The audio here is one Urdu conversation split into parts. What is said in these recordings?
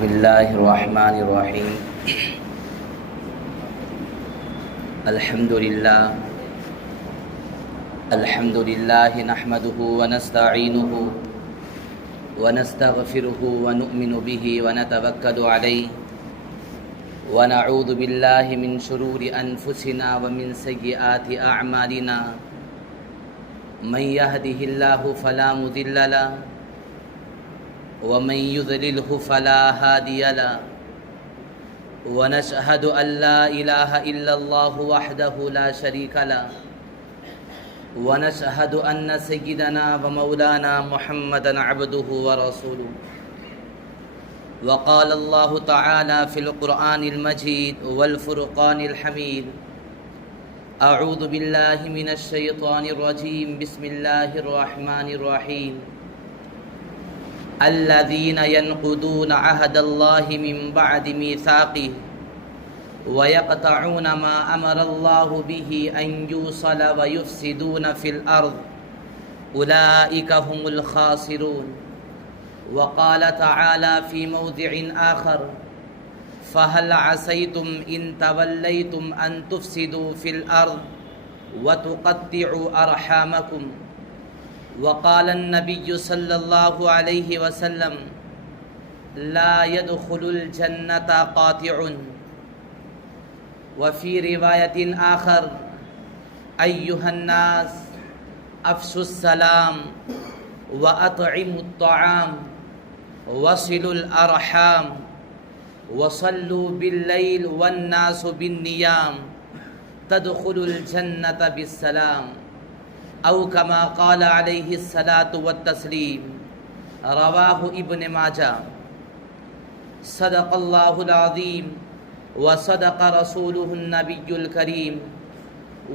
بسم اللہ الرحمن الرحیم الحمد للہ نحمده ونستعینه ونستغفره ونؤمن به ونتوکل علیہ ونعوذ باللہ من شرور انفسنا ومن سیئات اعمالنا من يهده الله فلا مضل له ومن يضلله فلا هادي له ونشهد أن لا إله إلا الله وحده لا شريك له ونشهد أن سيدنا ومولانا محمدا عبده ورسوله وقال الله تعالى في القرآن المجيد والفرقان الحميد أعوذ بالله من الشيطان الرجيم بسم الله الرحمن الرحيم الذين ينقضون عهد الله من بعد ميثاقه ويقطعون ما أمر الله به أن يوصل ويفسدون في الأرض أولئك هم الخاسرون وقال تعالى في موضع آخر فهل عسيتم إن توليتم أن تفسدوا في الأرض وتقطعوا أرحامكم وقال النبي صلى الله عليه وسلم لا يدخل الجنة قاطع وفي رواية آخر أيها الناس أفشوا السلام وأطعموا الطعام وصلوا الأرحام وصلوا بالليل والناس بالنيام تدخلوا الجنة بالسلام او کما قال علیہ الصلاۃ والتسلیم رواہ ابن ماجہ صدق اللہ العظیم وصدق رسولہ النبی الکریم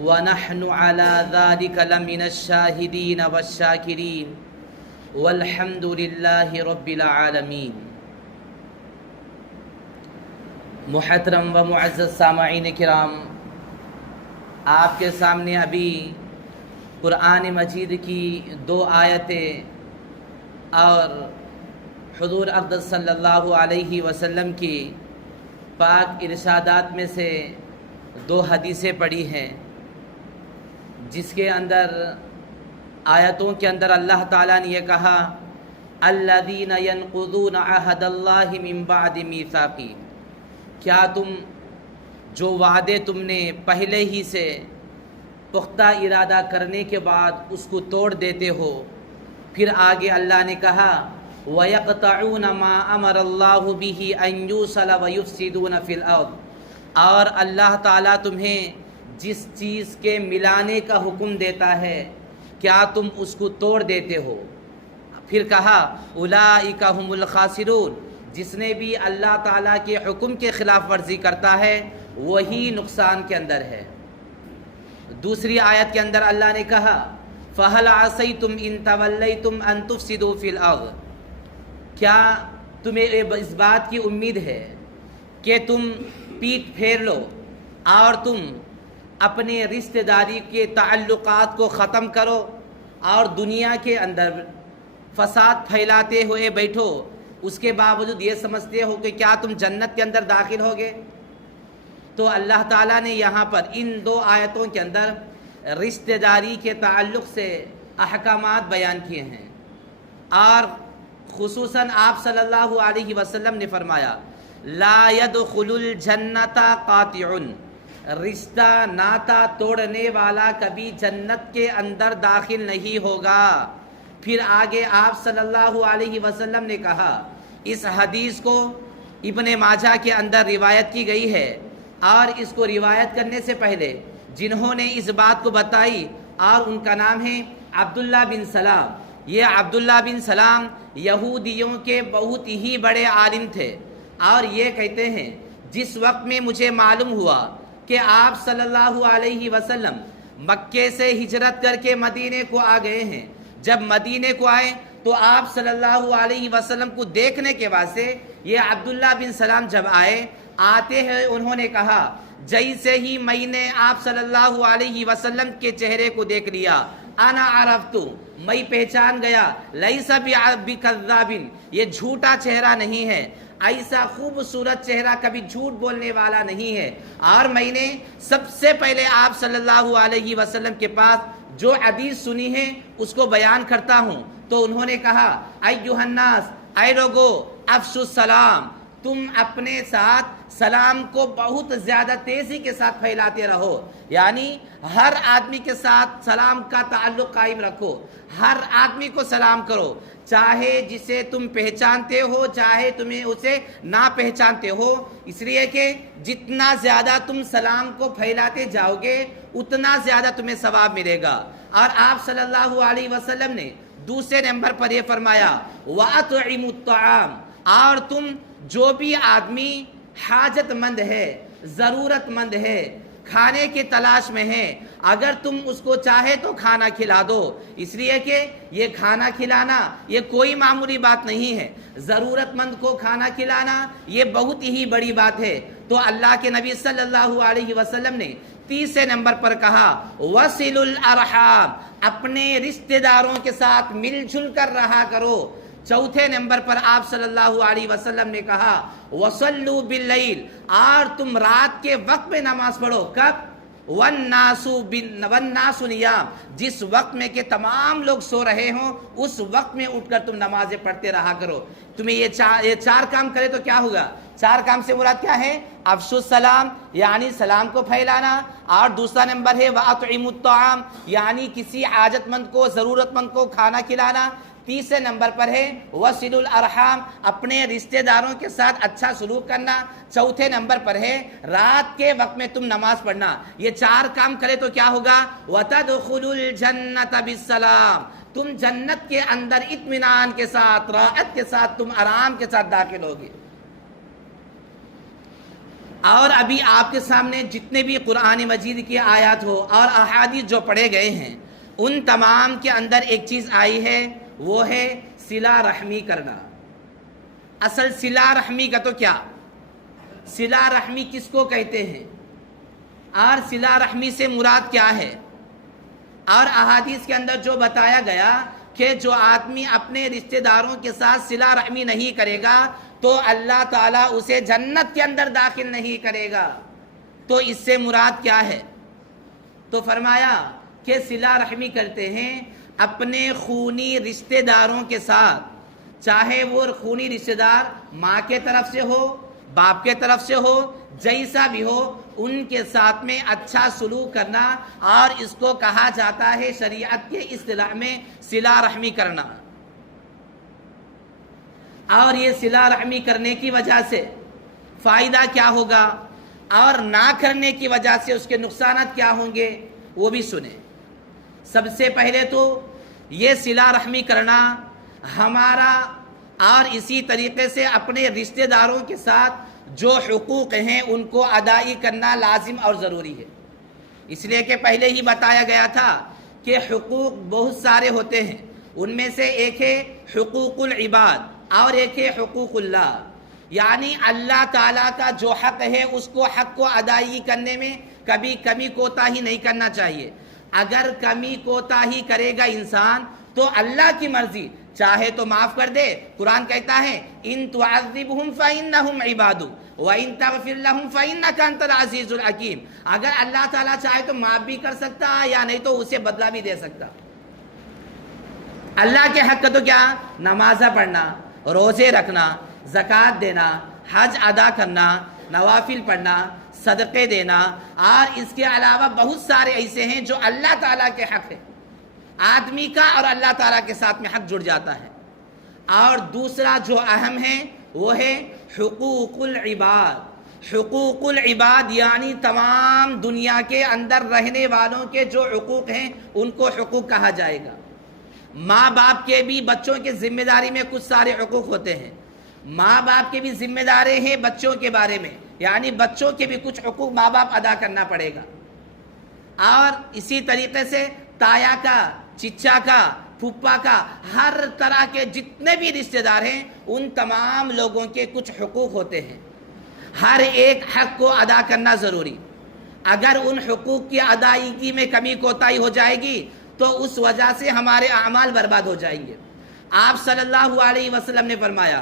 ونحن على ذلك لمن الشاہدین والشاکرین والحمد للہ رب العالمین۔ محترم و معزز سامعین کرام، آپ کے سامنے ابھی قرآن مجید کی 2 آیتیں اور حضور اقدس صلی اللہ علیہ وسلم کی پاک ارشادات میں سے 2 حدیثیں پڑھی ہیں، جس کے اندر آیتوں کے اندر اللہ تعالیٰ نے یہ کہا الذین ینقضون عہد اللہ من بعد میثاقہ، کیا تم جو وعدے تم نے پہلے ہی سے پختہ ارادہ کرنے کے بعد اس کو توڑ دیتے ہو۔ پھر آگے اللہ نے کہا وَيَقْطَعُونَ مَا أَمَرَ اللَّهُ بِهِ أَن يُوصَلَ وَيُفْسِدُونَ فِي الْأَرْضِ، اور اللہ تعالیٰ تمہیں جس چیز کے ملانے کا حکم دیتا ہے کیا تم اس کو توڑ دیتے ہو۔ پھر کہا أُولَئِكَ هُمُ الْخَاسِرُونَ، جس نے بھی اللہ تعالیٰ کے حکم کے خلاف ورزی کرتا ہے وہی نقصان کے اندر ہے۔ دوسری آیت کے اندر اللہ نے کہا فَهَلْ عَسَيْتُمْ إِن تَوَلَّيْتُمْ أَن تُفْسِدُوا فِي الْأَرْضِ، کیا تمہیں اس بات کی امید ہے کہ تم پیٹ پھیر لو اور تم اپنے رشتہ داری کے تعلقات کو ختم کرو اور دنیا کے اندر فساد پھیلاتے ہوئے بیٹھو، اس کے باوجود یہ سمجھتے ہو کہ کیا تم جنت کے اندر داخل ہوگے؟ تو اللہ تعالیٰ نے یہاں پر ان 2 آیتوں کے اندر رشتہ داری کے تعلق سے احکامات بیان کیے ہیں، اور خصوصاً آپ صلی اللہ علیہ وسلم نے فرمایا لا يدخل الجنت قاطع، رشتہ ناتا توڑنے والا کبھی جنت کے اندر داخل نہیں ہوگا۔ پھر آگے آپ صلی اللہ علیہ وسلم نے کہا، اس حدیث کو ابن ماجہ کے اندر روایت کی گئی ہے، اور اس کو روایت کرنے سے پہلے جنہوں نے اس بات کو بتائی اور ان کا نام ہے عبداللہ بن سلام۔ یہ عبداللہ بن سلام یہودیوں کے بہت ہی بڑے عالم تھے، اور یہ کہتے ہیں جس وقت میں مجھے معلوم ہوا کہ آپ صلی اللہ علیہ وسلم مکے سے ہجرت کر کے مدینے کو آ گئے ہیں، جب مدینے کو آئے تو آپ صلی اللہ علیہ وسلم کو دیکھنے کے واسطے یہ عبداللہ بن سلام جب آتے ہیں انہوں نے کہا جیسے ہی میں نے آپ صلی اللہ علیہ وسلم کے چہرے کو دیکھ لیا انا عرفتو، میں پہچان گیا، لیس بکذاب، یہ جھوٹا چہرہ نہیں ہے، ایسا خوبصورت چہرہ کبھی جھوٹ بولنے والا نہیں ہے۔ اور میں نے سب سے پہلے آپ صلی اللہ علیہ وسلم کے پاس جو حدیث سنی ہے اس کو بیان کرتا ہوں۔ تو انہوں نے کہا ایھا الناس، اے لوگو، افشوا السلام، تم اپنے ساتھ سلام کو بہت زیادہ تیزی کے ساتھ پھیلاتے رہو، یعنی ہر آدمی کے ساتھ سلام کا تعلق قائم رکھو، ہر آدمی کو سلام کرو، چاہے جسے تم پہچانتے ہو چاہے تمہیں اسے نہ پہچانتے ہو، اس لیے کہ جتنا زیادہ تم سلام کو پھیلاتے جاؤ گے اتنا زیادہ تمہیں ثواب ملے گا۔ اور آپ صلی اللہ علیہ وسلم نے دوسرے نمبر پر یہ فرمایا وَأَطْعِمُوا الطَّعَامَ، اور تم جو بھی آدمی حاجت مند ہے، ضرورت مند ہے، کھانے کی تلاش میں ہے، اگر تم اس کو چاہے تو کھانا کھلا دو، اس لیے کہ یہ کھانا کھلانا یہ کوئی معمولی بات نہیں ہے، ضرورت مند کو کھانا کھلانا یہ بہت ہی بڑی بات ہے۔ تو اللہ کے نبی صلی اللہ علیہ وسلم نے تیسرے نمبر پر کہا وَصِلُوا الْأَرْحَامَ، اپنے رشتہ داروں کے ساتھ مل جل کر رہا کرو۔ چوتھے نمبر پر آپ صلی اللہ علیہ وسلم نے کہا وَصَلُّوا بِاللَّيْلِ، اور تم رات کے وقت میں نماز پڑھو، کب؟ وَالنَّاسُ نِيَامٌ، جس وقت میں کہ تمام لوگ سو رہے ہوں اس وقت میں اٹھ کر تم نمازیں پڑھتے رہا کرو۔ تمہیں یہ چار کام کرے تو کیا ہوگا؟ چار کام سے مراد کیا ہے؟ افشوا السلام، یعنی سلام کو پھیلانا، اور دوسرا نمبر ہے وَأَطْعِمُوا الطَّعَامَ، یعنی کسی حاجت مند کو ضرورت مند کو کھانا کھلانا، تیسرے نمبر پر ہے وَصِلُوا الْأَرْحَامَ، اپنے رشتہ داروں کے ساتھ اچھا سلوک کرنا، چوتھے نمبر پر ہے رات کے وقت میں تم نماز پڑھنا۔ یہ چار کام کرے تو کیا ہوگا؟ وَتَدْخُلُوا الْجَنَّةَ بِالسَّلَامِ، تم جنت کے اندر اطمینان کے ساتھ، راحت کے ساتھ، تم آرام کے ساتھ داخل ہوگے۔ اور ابھی آپ کے سامنے جتنے بھی قرآن مجید کی آیات ہو اور احادیث جو پڑھے گئے ہیں ان تمام کے اندر ایک چیز آئی ہے، وہ ہے صلہ رحمی کرنا۔ اصل صلہ رحمی کا تو کیا؟ صلہ رحمی کس کو کہتے ہیں اور صلہ رحمی سے مراد کیا ہے؟ اور احادیث کے اندر جو بتایا گیا کہ جو آدمی اپنے رشتہ داروں کے ساتھ صلہ رحمی نہیں کرے گا تو اللہ تعالیٰ اسے جنت کے اندر داخل نہیں کرے گا، تو اس سے مراد کیا ہے؟ تو فرمایا کہ صلہ رحمی کرتے ہیں اپنے خونی رشتہ داروں کے ساتھ، چاہے وہ خونی رشتہ دار ماں کے طرف سے ہو، باپ کے طرف سے ہو، جیسا بھی ہو، ان کے ساتھ میں اچھا سلوک کرنا، اور اس کو کہا جاتا ہے شریعت کے اصطلاح میں صلہ رحمی کرنا۔ اور یہ صلہ رحمی کرنے کی وجہ سے فائدہ کیا ہوگا اور نہ کرنے کی وجہ سے اس کے نقصانات کیا ہوں گے وہ بھی سنیں۔ سب سے پہلے تو یہ صلہ رحمی کرنا ہمارا، اور اسی طریقے سے اپنے رشتہ داروں کے ساتھ جو حقوق ہیں ان کو ادائی کرنا لازم اور ضروری ہے، اس لیے کہ پہلے ہی بتایا گیا تھا کہ حقوق بہت سارے ہوتے ہیں، ان میں سے ایک ہے حقوق العباد اور ایک ہے حقوق اللہ، یعنی اللہ تعالیٰ کا جو حق ہے اس کو حق کو ادائیگی کرنے میں کبھی کمی کوتاہی نہیں کرنا چاہیے۔ اگر کمی کوتاہی کرے گا انسان تو اللہ کی مرضی، چاہے تو معاف کر دے۔ قرآن کہتا ہے ان تعذبہم فإنہم عباد وإن تغفر لہم فإنک انت العزیز الحکیم، اگر اللہ تعالیٰ چاہے تو معاف بھی کر سکتا ہے یا نہیں تو اسے بدلہ بھی دے سکتا۔ اللہ کے حق کا تو کیا؟ نمازیں پڑھنا، روزے رکھنا، زکوٰۃ دینا، حج ادا کرنا، نوافل پڑھنا، صدقے دینا، اور اس کے علاوہ بہت سارے ایسے ہیں جو اللہ تعالیٰ کے حق ہے، آدمی کا اور اللہ تعالیٰ کے ساتھ میں حق جڑ جاتا ہے۔ اور دوسرا جو اہم ہے وہ ہے حقوق العباد۔ حقوق العباد یعنی تمام دنیا کے اندر رہنے والوں کے جو حقوق ہیں ان کو حقوق کہا جائے گا۔ ماں باپ کے بھی بچوں کے ذمہ داری میں کچھ سارے حقوق ہوتے ہیں، ماں باپ کے بھی ذمہ داری ہیں بچوں کے بارے میں، یعنی بچوں کے بھی کچھ حقوق ماں باپ ادا کرنا پڑے گا۔ اور اسی طریقے سے تایا کا، چچا کا، پھپھا کا، ہر طرح کے جتنے بھی رشتہ دار ہیں ان تمام لوگوں کے کچھ حقوق ہوتے ہیں، ہر ایک حق کو ادا کرنا ضروری۔ اگر ان حقوق کی ادائیگی میں کمی کوتاہی ہو جائے گی تو اس وجہ سے ہمارے اعمال برباد ہو جائیں گے۔ آپ صلی اللہ علیہ وسلم نے فرمایا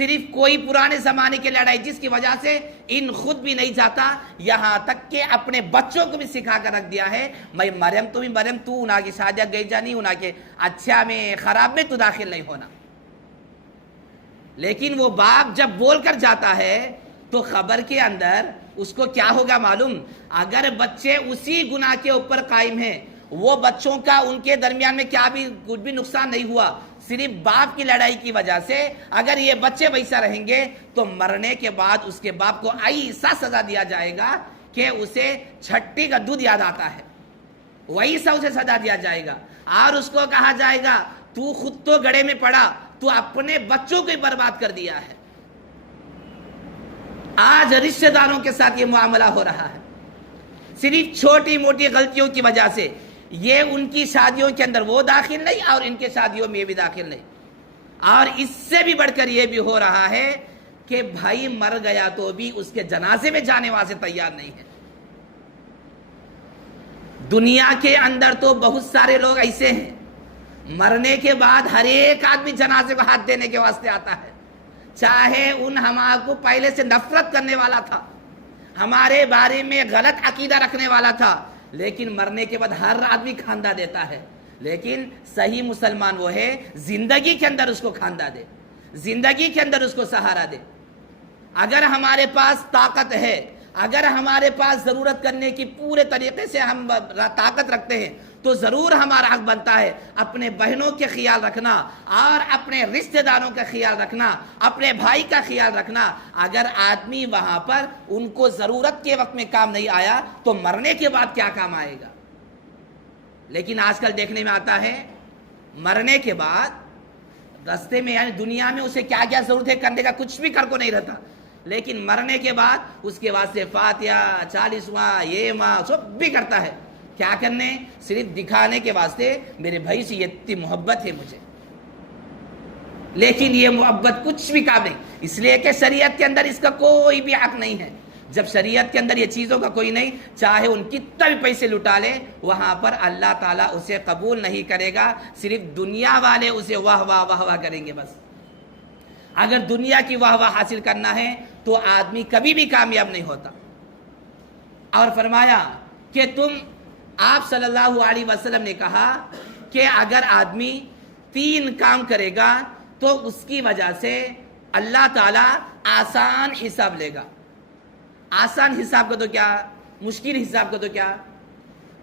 صرف کوئی پرانے زمانے کی لڑائی جس کی وجہ سے ان خود بھی نہیں جاتا، یہاں تک کہ اپنے بچوں کو بھی سکھا کر رکھ دیا ہے، میں مریم تو بھی مریم، تو انہاں کی شادیاں گئی جا نہیں، انہاں کے اچھا میں خراب میں تو داخل نہیں ہونا۔ لیکن وہ باپ جب بول کر جاتا ہے تو خبر کے اندر اس کو کیا ہوگا معلوم؟ اگر بچے اسی گناہ کے اوپر قائم ہیں، وہ بچوں کا ان کے درمیان میں کیا بھی کچھ بھی نقصان نہیں ہوا، صرف باپ کی لڑائی کی وجہ سے اگر یہ بچے ویسا رہیں گے تو مرنے کے بعد اس کے باپ کو ایسا سزا دیا جائے گا کہ اسے چھٹی کا دودھ یاد آتا ہے، ویسا اسے سزا دیا جائے گا، اور اس کو کہا جائے گا تو خود تو گڑھے میں پڑا، تو اپنے بچوں کو ہی برباد کر دیا ہے۔ آج رشتہ داروں کے ساتھ یہ معاملہ ہو رہا ہے، صرف چھوٹی موٹی غلطیوں کی وجہ سے یہ ان کی شادیوں کے اندر وہ داخل نہیں اور ان کے شادیوں میں بھی داخل نہیں، اور اس سے بھی بڑھ کر یہ بھی ہو رہا ہے کہ بھائی مر گیا تو بھی اس کے جنازے میں جانے واسطے تیار نہیں ہے۔ دنیا کے اندر تو بہت سارے لوگ ایسے ہیں، مرنے کے بعد ہر ایک آدمی جنازے کو ہاتھ دینے کے واسطے آتا ہے، چاہے ان ہمارے کو پہلے سے نفرت کرنے والا تھا، ہمارے بارے میں غلط عقیدہ رکھنے والا تھا، لیکن مرنے کے بعد ہر آدمی کھاندہ دیتا ہے۔ لیکن صحیح مسلمان وہ ہے زندگی کے اندر اس کو کھاندہ دے، زندگی کے اندر اس کو سہارا دے۔ اگر ہمارے پاس طاقت ہے، اگر ہمارے پاس ضرورت کرنے کی پورے طریقے سے ہم طاقت رکھتے ہیں تو ضرور ہمارا حق بنتا ہے اپنے بہنوں کے خیال رکھنا اور اپنے رشتہ داروں کا خیال رکھنا، اپنے بھائی کا خیال رکھنا۔ اگر آدمی وہاں پر ان کو ضرورت کے وقت میں کام نہیں آیا تو مرنے کے بعد کیا کام آئے گا؟ لیکن آج کل دیکھنے میں آتا ہے مرنے کے بعد راستے میں یعنی دنیا میں اسے کیا کیا ضرورت ہے کرنے کا کچھ بھی کر کو نہیں رہتا، لیکن مرنے کے بعد اس کے واسطے فاتحہ 40واں یہ ماں سب بھی کرتا ہے، کیا کرنے؟ صرف دکھانے کے واسطے میرے بھائی سے یہ اتنی محبت ہے مجھے، لیکن یہ محبت کچھ بھی کام نہیں، اس لیے کہ شریعت کے اندر اس کا کوئی بھی حق نہیں ہے۔ جب شریعت کے اندر یہ چیزوں کا کوئی نہیں، چاہے ان کتنا بھی پیسے لٹا لے، وہاں پر اللہ تعالیٰ اسے قبول نہیں کرے گا، صرف دنیا والے اسے واہ واہ واہ واہ کریں گے بس۔ اگر دنیا کی واہ واہ حاصل کرنا ہے تو آدمی کبھی بھی کامیاب نہیں ہوتا۔ اور فرمایا کہ آپ صلی اللہ علیہ وسلم نے کہا کہ اگر آدمی 3 کام کرے گا تو اس کی وجہ سے اللہ تعالیٰ آسان حساب لے گا۔ آسان حساب کا تو کیا، مشکل حساب کا تو کیا؟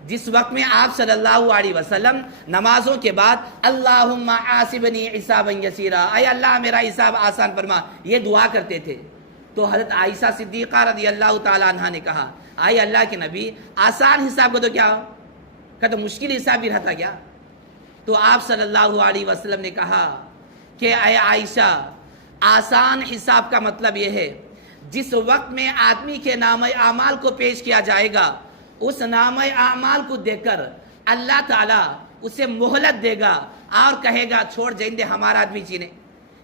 جس وقت میں آپ صلی اللہ علیہ وسلم نمازوں کے بعد اللہم حاسبنی حسابا یسیرا، اے اللہ میرا حساب آسان فرما، یہ دعا کرتے تھے، تو حضرت عائشہ صدیقہ رضی اللہ تعالیٰ عنہ نے کہا اے اللہ کے نبی آسان حساب کا تو کیا؟ کہ تو مشکل حساب بھی رہتا کیا؟ تو آپ صلی اللہ علیہ وسلم نے کہا کہ اے عائشہ آسان حساب کا مطلب یہ ہے جس وقت میں آدمی کے نامہ اعمال کو پیش کیا جائے گا، اس نامہ اعمال کو دیکھ کر اللہ تعالیٰ اسے مہلت دے گا اور کہے گا چھوڑ جائیں دے ہمارا آدمی چینے،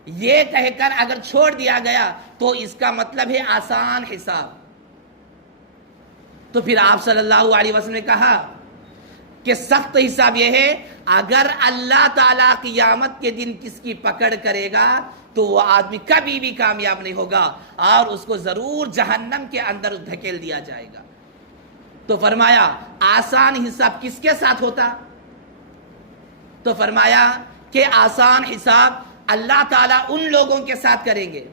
یہ کہہ کر اگر چھوڑ دیا گیا تو اس کا مطلب ہے آسان حساب۔ تو پھر آپ صلی اللہ علیہ وسلم نے کہا کہ سخت حساب یہ ہے اگر اللہ تعالیٰ قیامت کے دن کس کی پکڑ کرے گا تو وہ آدمی کبھی بھی کامیاب نہیں ہوگا اور اس کو ضرور جہنم کے اندر دھکیل دیا جائے گا۔ تو فرمایا آسان حساب کس کے ساتھ ہوتا؟ تو فرمایا کہ آسان حساب اللہ تعالیٰ ان لوگوں کے ساتھ کریں گے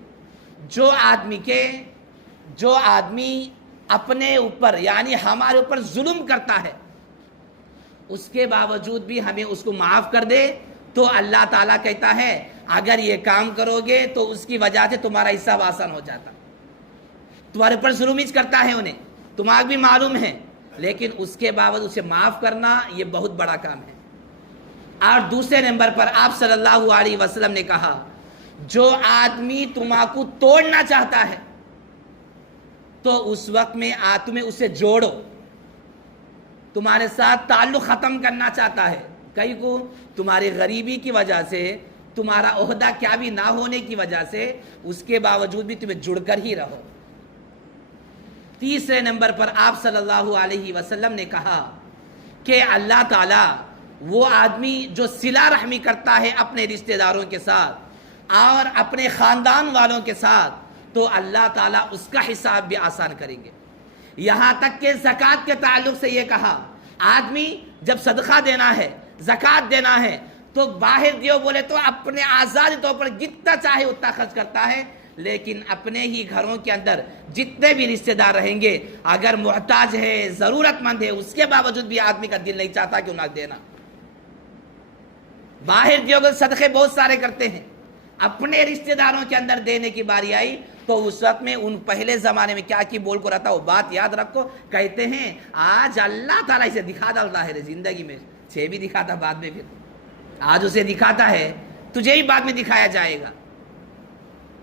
جو آدمی اپنے اوپر یعنی ہمارے اوپر ظلم کرتا ہے، اس کے باوجود بھی ہمیں اس کو معاف کر دے، تو اللہ تعالیٰ کہتا ہے اگر یہ کام کرو گے تو اس کی وجہ سے تمہارا حساب آسان ہو جاتا۔ تمہارے اوپر ظلم ہی کرتا ہے انہیں، تمہیں بھی معلوم ہے، لیکن اس کے باوجود اسے معاف کرنا یہ بہت بڑا کام ہے۔ اور دوسرے نمبر پر آپ صلی اللہ علیہ وسلم نے کہا جو آدمی تمہیں کو توڑنا چاہتا ہے تو اس وقت میں تمہیں اسے جوڑو، تمہارے ساتھ تعلق ختم کرنا چاہتا ہے، کئی کو تمہاری غریبی کی وجہ سے، تمہارا عہدہ کیا بھی نہ ہونے کی وجہ سے، اس کے باوجود بھی تمہیں جڑ کر ہی رہو۔ تیسرے نمبر پر آپ صلی اللہ علیہ وسلم نے کہا کہ اللہ تعالیٰ وہ آدمی جو صلہ رحمی کرتا ہے اپنے رشتہ داروں کے ساتھ، اور اپنے خاندان والوں کے ساتھ تو اللہ تعالیٰ اس کا حساب بھی آسان کریں گے۔ یہاں تک کہ زکوٰۃ کے تعلق سے یہ کہا آدمی جب صدقہ دینا ہے، زکوٰۃ دینا ہے تو باہر دیو بولے تو اپنے آزادی طور پر جتنا چاہے اتنا خرچ کرتا ہے، لیکن اپنے ہی گھروں کے اندر جتنے بھی رشتہ دار رہیں گے اگر محتاج ہے، ضرورت مند ہے، اس کے باوجود بھی آدمی کا دل نہیں چاہتا کہ انہیں دینا۔ باہر دیو گے صدقے بہت سارے کرتے ہیں، اپنے رشتہ داروں کے اندر دینے کی باری آئی تو اس وقت میں ان پہلے زمانے میں کیا کی بول کو رہتا، وہ بات یاد رکھو، کہتے ہیں آج اللہ تعالیٰ اسے دکھا ڈالتا ہے زندگی میں، چھے بھی دکھاتا بعد میں، پھر آج اسے دکھاتا ہے، تجھے ہی بعد میں دکھایا جائے گا۔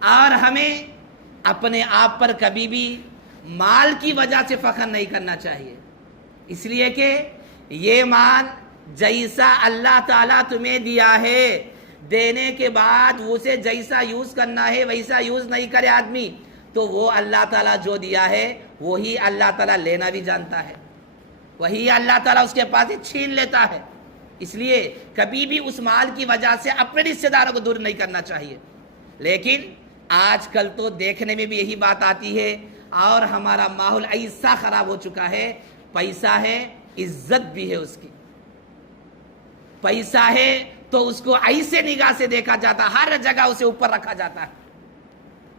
اور ہمیں اپنے آپ پر کبھی بھی مال کی وجہ سے فخر نہیں کرنا چاہیے، اس لیے کہ یہ مال جیسا اللہ تعالیٰ تمہیں دیا ہے، دینے کے بعد اسے جیسا یوز کرنا ہے ویسا یوز نہیں کرے آدمی تو وہ اللہ تعالیٰ جو دیا ہے وہی اللہ تعالیٰ لینا بھی جانتا ہے، وہی اللہ تعالیٰ اس کے پاس چھین لیتا ہے۔ اس لیے کبھی بھی اس مال کی وجہ سے اپنے رشتہ داروں کو دور نہیں کرنا چاہیے۔ لیکن آج کل تو دیکھنے میں بھی یہی بات آتی ہے اور ہمارا ماحول ایسا خراب ہو چکا ہے، پیسہ ہے عزت بھی ہے، اس کی پیسہ ہے تو اس کو ایسے نگاہ سے دیکھا جاتا، ہر جگہ اسے اوپر رکھا جاتا ہے۔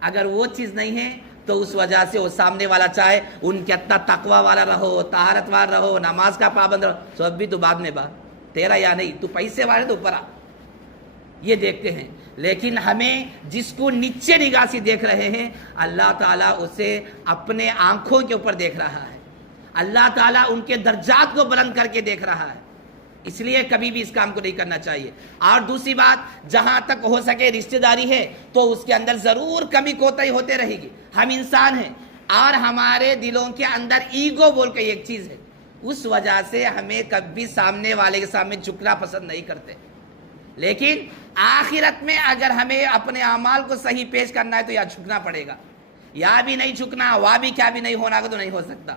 اگر وہ چیز نہیں ہے تو اس وجہ سے وہ سامنے والا چاہے ان کے اتنا تقوی والا رہو، طہارت والا رہو، نماز کا پابند رہو، سب بھی تو بعد میں بات تیرا یا نہیں، تو پیسے والے تو اوپر آ، یہ دیکھتے ہیں۔ لیکن ہمیں جس کو نیچے نگاہ سے دیکھ رہے ہیں اللہ تعالیٰ اسے اپنے آنکھوں کے اوپر دیکھ رہا ہے، اللہ تعالیٰ ان کے درجات کو بلند کر کے دیکھ رہا ہے، اس لیے کبھی بھی اس کام کو نہیں کرنا چاہیے۔ اور دوسری بات، جہاں تک ہو سکے رشتہ داری ہے تو اس کے اندر ضرور کمی کوتاہی ہوتے رہے گی، ہم انسان ہیں اور ہمارے دلوں کے اندر ایگو بول کے ایک چیز ہے، اس وجہ سے ہمیں کبھی سامنے والے کے سامنے جھکنا پسند نہیں کرتے۔ لیکن آخرت میں اگر ہمیں اپنے اعمال کو صحیح پیش کرنا ہے تو یا جھکنا پڑے گا، یا بھی نہیں جھکنا، وہاں بھی کیا بھی نہیں ہونا تو نہیں ہو سکتا۔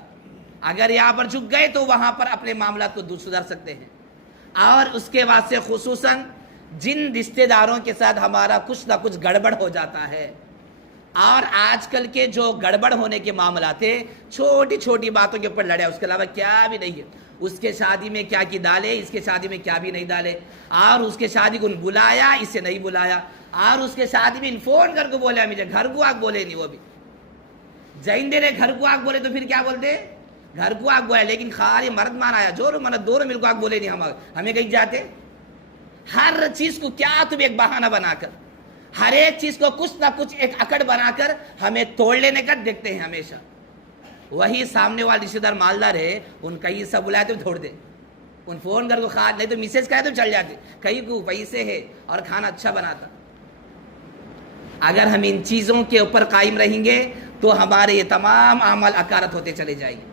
اگر یہاں پر جھک گئے تو وہاں پر اپنے معاملات کو سدھر سکتے ہیں۔ اور اس کے واسطے خصوصاً جن رشتہ داروں کے ساتھ ہمارا کچھ نہ کچھ گڑبڑ ہو جاتا ہے، اور آج کل کے جو گڑبڑ ہونے کے معاملات ہیں، چھوٹی چھوٹی باتوں کے اوپر لڑے، اس کے علاوہ کیا بھی نہیں ہے، اس کے شادی میں کیا کی ڈالے، اس کے شادی میں کیا بھی نہیں ڈالے، اور اس کے شادی کو بلایا، اسے نہیں بلایا، اور اس کے شادی میں فون کر کے بولے مجھے گھر کو آگ بولے نہیں، وہ بھی جائیں دے رہے گھر کو آگ بولے تو پھر کیا بولتے، گھر کو آگ بولے، لیکن خالی مرد مان آیا جو مرد دونوں مل کو آگ بولے نہیں، ہمیں کہیں جاتے، ہر چیز کو کیا تم ایک بہانہ بنا کر، ہر ایک چیز کو کچھ نہ کچھ ایک اکڑ بنا کر ہمیں توڑ لینے کا دیکھتے ہیں ہمیشہ۔ وہی سامنے والے رشتہ دار مالدار ہے، ان کہیں سب بلائے تو چھوڑ دے، ان فون کر کو خاص نہیں تو میسج کہے تو چل جاتے، کہیں کو پیسے ہے اور کھانا اچھا بناتا۔ اگر ہم ان چیزوں کے اوپر قائم رہیں گے تو ہمارے یہ تمام اعمال اکارت ہوتے چلے جائیں گے۔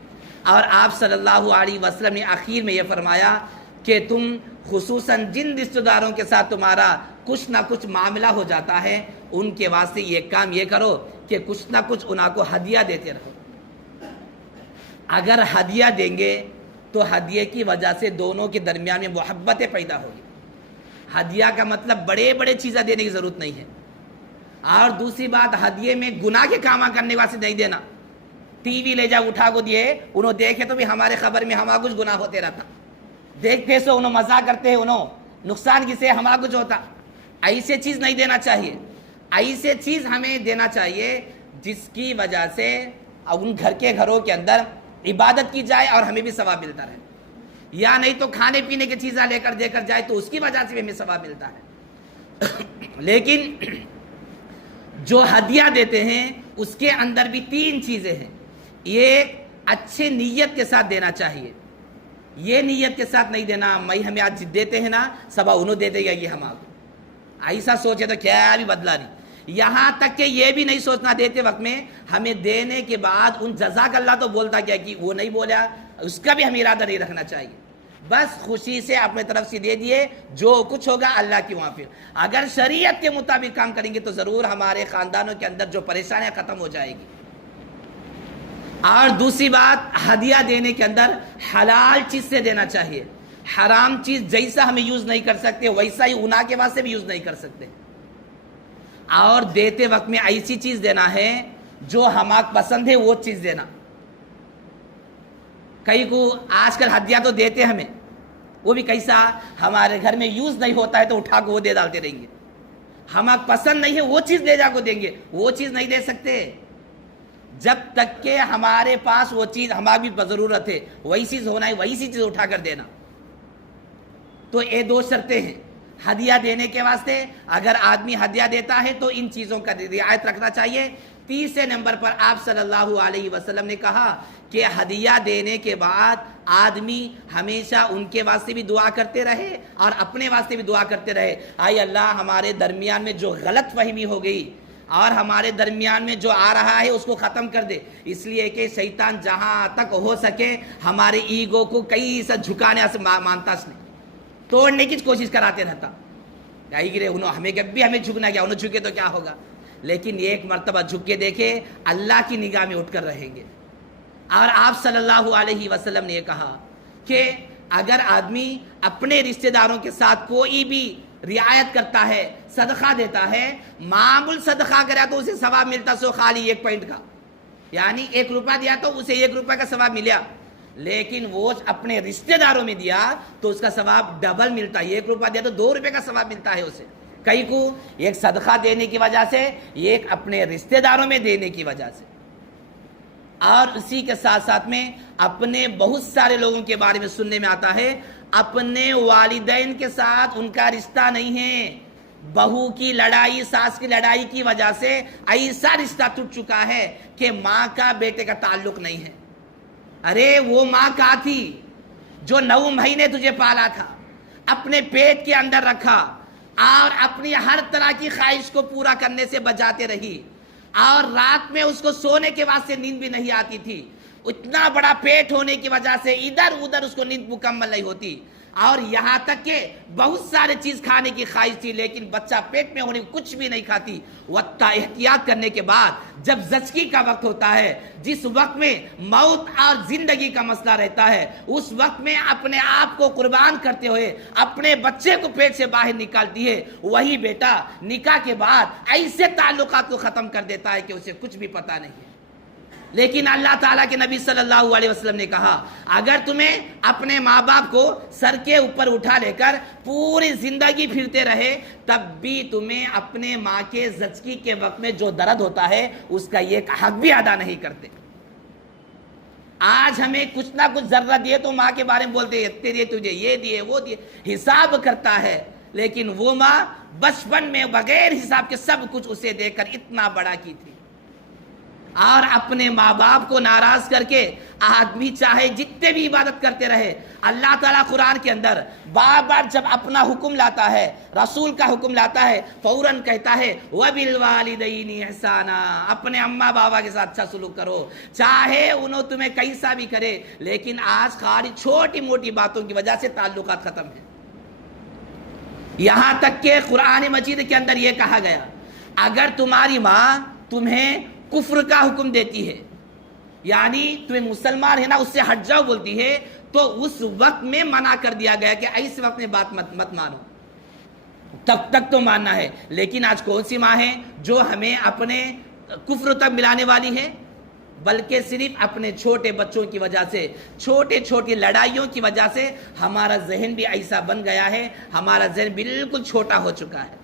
اور آپ صلی اللہ علیہ وسلم نے آخر میں یہ فرمایا کہ تم خصوصاً جن رشتہ داروں کے ساتھ تمہارا کچھ نہ کچھ معاملہ ہو جاتا ہے ان کے واسطے یہ کام یہ کرو کہ کچھ نہ کچھ انہوں کو ہدیہ دیتے رہو۔ اگر ہدیہ دیں گے تو ہدیے کی وجہ سے دونوں کے درمیان میں محبتیں پیدا ہوگی۔ ہدیہ کا مطلب بڑے بڑے چیزیں دینے کی ضرورت نہیں ہے، اور دوسری بات ہدیے میں گناہ کے کام کرنے واسطے نہیں دینا۔ ٹی وی لے جا اٹھا کو دیے، انہوں دیکھے تو بھی ہمارے خبر میں ہمارا کچھ گناہ ہوتے رہتا، دیکھتے سو انہوں مزہ کرتے ہیں، انہوں نقصان کسے ہمارا کچھ ہوتا۔ ایسے چیز نہیں دینا چاہیے، ایسے چیز ہمیں دینا چاہیے جس کی وجہ سے ان گھروں کے اندر عبادت کی جائے اور ہمیں بھی ثواب ملتا رہے، یا نہیں تو کھانے پینے کی چیزیں لے کر دے کر جائے تو اس کی وجہ سے بھی ہمیں ثواب ملتا ہے۔ لیکن جو ہدیہ دیتے ہیں اس کے اندر بھی تین چیزیں ہیں، یہ اچھے نیت کے ساتھ دینا چاہیے، یہ نیت کے ساتھ نہیں دینا میں ہمیں آج دیتے ہیں نا سبا انہوں دے دے گا یہ ہم آپ ایسا سوچے تو کیا بھی بدلا نہیں۔ یہاں تک کہ یہ بھی نہیں سوچنا دیتے وقت میں ہمیں دینے کے بعد ان جزاک اللہ تو بولتا کیا کہ وہ نہیں بولا، اس کا بھی ہم ارادہ نہیں رکھنا چاہیے، بس خوشی سے اپنے طرف سے دے دیے، جو کچھ ہوگا اللہ کی وہاں پھر اگر شریعت کے مطابق کام کریں گے تو ضرور ہمارے خاندانوں کے اندر جو پریشانیاں ختم ہو جائے گی۔ اور دوسری بات، ہدیہ دینے کے اندر حلال چیز سے دینا چاہیے، حرام چیز جیسا ہمیں یوز نہیں کر سکتے ویسا ہی گناہ کے واسطے بھی یوز نہیں کر سکتے۔ اور دیتے وقت میں ایسی چیز دینا ہے جو ہمیں پسند ہے وہ چیز دینا. کئی کو آج کل ہدیہ تو دیتے ہمیں، وہ بھی کیسا ہمارے گھر میں یوز نہیں ہوتا ہے تو اٹھا کے وہ دے ڈالتے رہیں گے. ہمیں پسند نہیں ہے وہ چیز لے جا کو دیں گے، وہ چیز نہیں دے سکتے جب تک کہ ہمارے پاس وہ چیز ہماری بھی ضرورت ہے، وہی چیز ہونا ہے، وہی سی چیز اٹھا کر دینا. تو یہ دو شرطیں ہیں ہدیہ دینے کے واسطے. اگر آدمی ہدیہ دیتا ہے تو ان چیزوں کا رعایت رکھنا چاہیے. تیسرے نمبر پر آپ صلی اللہ علیہ وسلم نے کہا کہ ہدیہ دینے کے بعد آدمی ہمیشہ ان کے واسطے بھی دعا کرتے رہے اور اپنے واسطے بھی دعا کرتے رہے. آئے اللہ ہمارے درمیان میں جو غلط فہمی ہو گئی اور ہمارے درمیان میں جو آ رہا ہے اس کو ختم کر دے. اس لیے کہ شیطان جہاں تک ہو سکے ہمارے ایگو کو کئی سا جھکانے سے مانتا اس نے توڑنے کی کوشش کراتے رہتا. ہمیں جھکنا کیا، انہوں جھکے تو کیا ہوگا. لیکن ایک مرتبہ جھک کے دیکھے اللہ کی نگاہ میں اٹھ کر رہیں گے. اور آپ صلی اللہ علیہ وسلم نے یہ کہا کہ اگر آدمی اپنے رشتہ داروں کے ساتھ کوئی بھی رعایت کرتا ہے، صدقہ دیتا ہے، معمول صدقہ کرا تو اسے ثواب ملتا سو خالی 1 پوائنٹ کا، یعنی 1 روپیہ دیا تو اسے 1 روپے کا ثواب ملیا. لیکن وہ اپنے رشتہ داروں میں دیا تو اس کا ثواب ڈبل ملتا ہے. 1 روپیہ دیا تو 2 روپے کا ثواب ملتا ہے اسے. کئی کو ایک صدقہ دینے کی وجہ سے، ایک اپنے رشتہ داروں میں دینے کی وجہ سے، اور اسی کے ساتھ ساتھ میں اپنے بہت سارے لوگوں کے بارے میں سننے میں آتا ہے اپنے والدین کے ساتھ ان کا رشتہ نہیں ہے. بہو کی لڑائی، ساس کی لڑائی کی وجہ سے ایسا رشتہ ٹوٹ چکا ہے کہ ماں کا بیٹے کا تعلق نہیں ہے. ارے وہ ماں کا تھی جو 9 مہینے تجھے پالا تھا، اپنے پیٹ کے اندر رکھا اور اپنی ہر طرح کی خواہش کو پورا کرنے سے بچاتے رہی، اور رات میں اس کو سونے کے واسطے نیند بھی نہیں آتی تھی. اتنا بڑا پیٹ ہونے کی وجہ سے ادھر ادھر اس کو نیند مکمل نہیں ہوتی، اور یہاں تک کہ بہت سارے چیز کھانے کی خواہش تھی لیکن بچہ پیٹ میں ہونے کچھ بھی نہیں کھاتی. وقت احتیاط کرنے کے بعد جب زچگی کا وقت ہوتا ہے، جس وقت میں موت اور زندگی کا مسئلہ رہتا ہے، اس وقت میں اپنے آپ کو قربان کرتے ہوئے اپنے بچے کو پیٹ سے باہر نکالتی ہے. وہی بیٹا نکاح کے بعد ایسے تعلقات کو ختم کر دیتا ہے کہ اسے کچھ بھی پتہ نہیں ہے. لیکن اللہ تعالیٰ کے نبی صلی اللہ علیہ وسلم نے کہا اگر تمہیں اپنے ماں باپ کو سر کے اوپر اٹھا لے کر پوری زندگی پھرتے رہے تب بھی تمہیں اپنے ماں کے زچگی کے وقت میں جو درد ہوتا ہے اس کا ایک حق بھی ادا نہیں کرتے. آج ہمیں کچھ نہ کچھ ذرہ دیے تو ماں کے بارے میں بولتے ہیں تیرے تجھے یہ دیے وہ دیے، حساب کرتا ہے. لیکن وہ ماں بچپن میں بغیر حساب کے سب کچھ اسے دے کر اتنا بڑا کی تھی. اور اپنے ماں باپ کو ناراض کر کے آدمی چاہے جتنے بھی عبادت کرتے رہے، اللہ تعالیٰ قرآن کے اندر بار بار جب اپنا حکم لاتا ہے، رسول کا حکم لاتا ہے، فوراً کہتا ہے وَبِالْوَالِدَيْنِ احسانا، اپنے اماں بابا کے ساتھ اچھا سلوک کرو، چاہے انہوں تمہیں کیسا بھی کرے. لیکن آج خالی چھوٹی موٹی باتوں کی وجہ سے تعلقات ختم ہیں. یہاں تک کہ قرآن مجید کے اندر یہ کہا گیا اگر تمہاری ماں تمہیں کفر کا حکم دیتی ہے، یعنی تمہیں مسلمان ہے نا اس سے ہٹ جاؤ بولتی ہے، تو اس وقت میں منع کر دیا گیا کہ ایسے وقت میں بات مت مانو، تب تک تو ماننا ہے. لیکن آج کون سی ماں ہے جو ہمیں اپنے کفر تک ملانے والی ہے؟ بلکہ صرف اپنے چھوٹے بچوں کی وجہ سے، چھوٹی چھوٹی لڑائیوں کی وجہ سے ہمارا ذہن بھی ایسا بن گیا ہے، ہمارا ذہن بالکل چھوٹا ہو چکا ہے.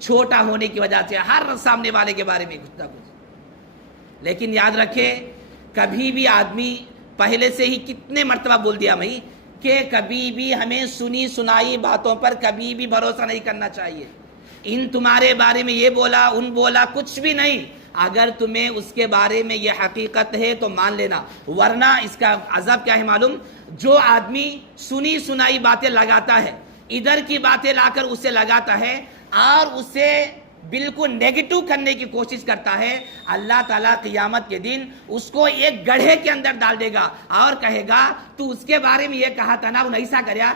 چھوٹا ہونے کی وجہ سے ہر سامنے والے کے بارے میں کچھ نہ کچھ. لیکن یاد رکھے کبھی بھی آدمی پہلے سے ہی کتنے مرتبہ بول دیا میں کہ کبھی بھی ہمیں سنی سنائی باتوں پر کبھی بھی بھروسہ نہیں کرنا چاہیے. ان تمہارے بارے میں یہ بولا ان بولا کچھ بھی نہیں، اگر تمہیں اس کے بارے میں یہ حقیقت ہے تو مان لینا، ورنہ اس کا عذاب کیا ہے معلوم؟ جو آدمی سنی سنائی باتیں لگاتا ہے، ادھر کی باتیں لا کر اسے لگاتا ہے اور اسے بالکل نیگیٹو کرنے کی کوشش کرتا ہے، اللہ تعالیٰ قیامت کے دن اس کو ایک گڑھے کے اندر ڈال دے گا اور کہے گا تو اس کے بارے میں یہ کہا تھا نا، انہیں ایسا کریا،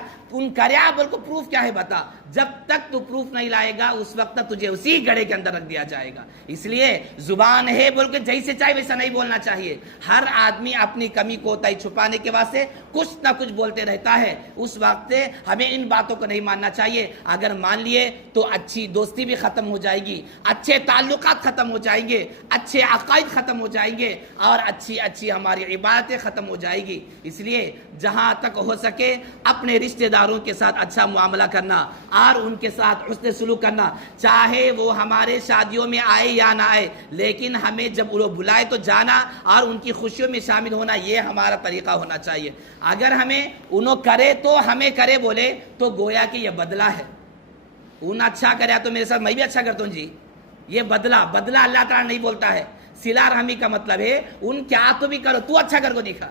کریا بول کو پروف کیا ہے بتا. جب تک تو پروف نہیں لائے گا اس وقت تک تجھے اسی گڑھے کے اندر رکھ دیا جائے گا. اس لیے زبان ہے بول کے جیسے چاہے ویسا نہیں بولنا چاہیے. ہر آدمی اپنی کمی کوتاہی چھپانے کے واسطے کچھ نہ کچھ بولتے رہتا ہے. اس وقت ہمیں ان باتوں کو نہیں ماننا چاہیے. اگر مان لیے تو اچھی دوستی بھی ختم ہو جائے گی, اچھے تعلقات ختم ہو جائیں گے, اچھے عقائد ختم ہو جائیں گے, اور اچھی ہماری عبادتیں ختم ہو جائے گی. اس لیے جہاں تک ہو سکے اپنے رشتہ داروں کے ساتھ اچھا معاملہ کرنا اور ان کے ساتھ حسن سلوک کرنا, چاہے وہ ہمارے شادیوں میں آئے یا نہ آئے, لیکن ہمیں جب وہ بلائے تو جانا اور ان کی خوشیوں میں شامل ہونا, یہ ہمارا طریقہ ہونا چاہیے. اگر ہمیں انہوں کرے تو ہمیں کرے بولے تو گویا کہ یہ بدلہ ہے. ان اچھا کریا تو میرے ساتھ میں بھی اچھا کرتا ہوں جی, یہ بدلہ اللہ تعالیٰ نہیں بولتا ہے. صلہ رحمی کا مطلب ہے ان کیا تو بھی کرو, تو اچھا کر کو دکھا.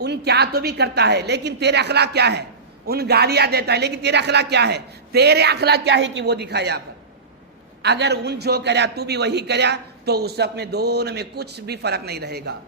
ان کیا تو بھی کرتا ہے لیکن تیرے اخلاق کیا ہے. ان گالیاں دیتا ہے لیکن تیرے اخلاق کیا ہے, تیرے اخلاق کیا ہے کہ وہ دکھائے یہاں پر. اگر ان جو کریا تو بھی وہی کریا تو اس وقت میں دونوں میں کچھ بھی فرق نہیں رہے گا.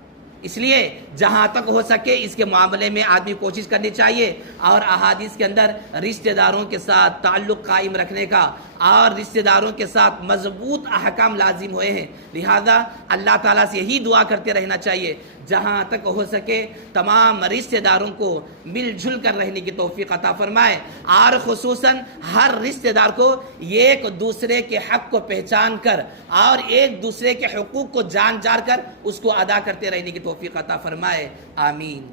اس لیے جہاں تک ہو سکے اس کے معاملے میں آدمی کوشش کرنی چاہیے. اور احادیث کے اندر رشتہ داروں کے ساتھ تعلق قائم رکھنے کا اور رشتہ داروں کے ساتھ مضبوط احکام لازم ہوئے ہیں. لہذا اللہ تعالیٰ سے یہی دعا کرتے رہنا چاہیے جہاں تک ہو سکے تمام رشتہ داروں کو مل جل کر رہنے کی توفیق عطا فرمائے, اور خصوصاً ہر رشتہ دار کو ایک دوسرے کے حق کو پہچان کر اور ایک دوسرے کے حقوق کو جان کر اس کو ادا کرتے رہنے کی توفیق عطا فرمائے. آمین.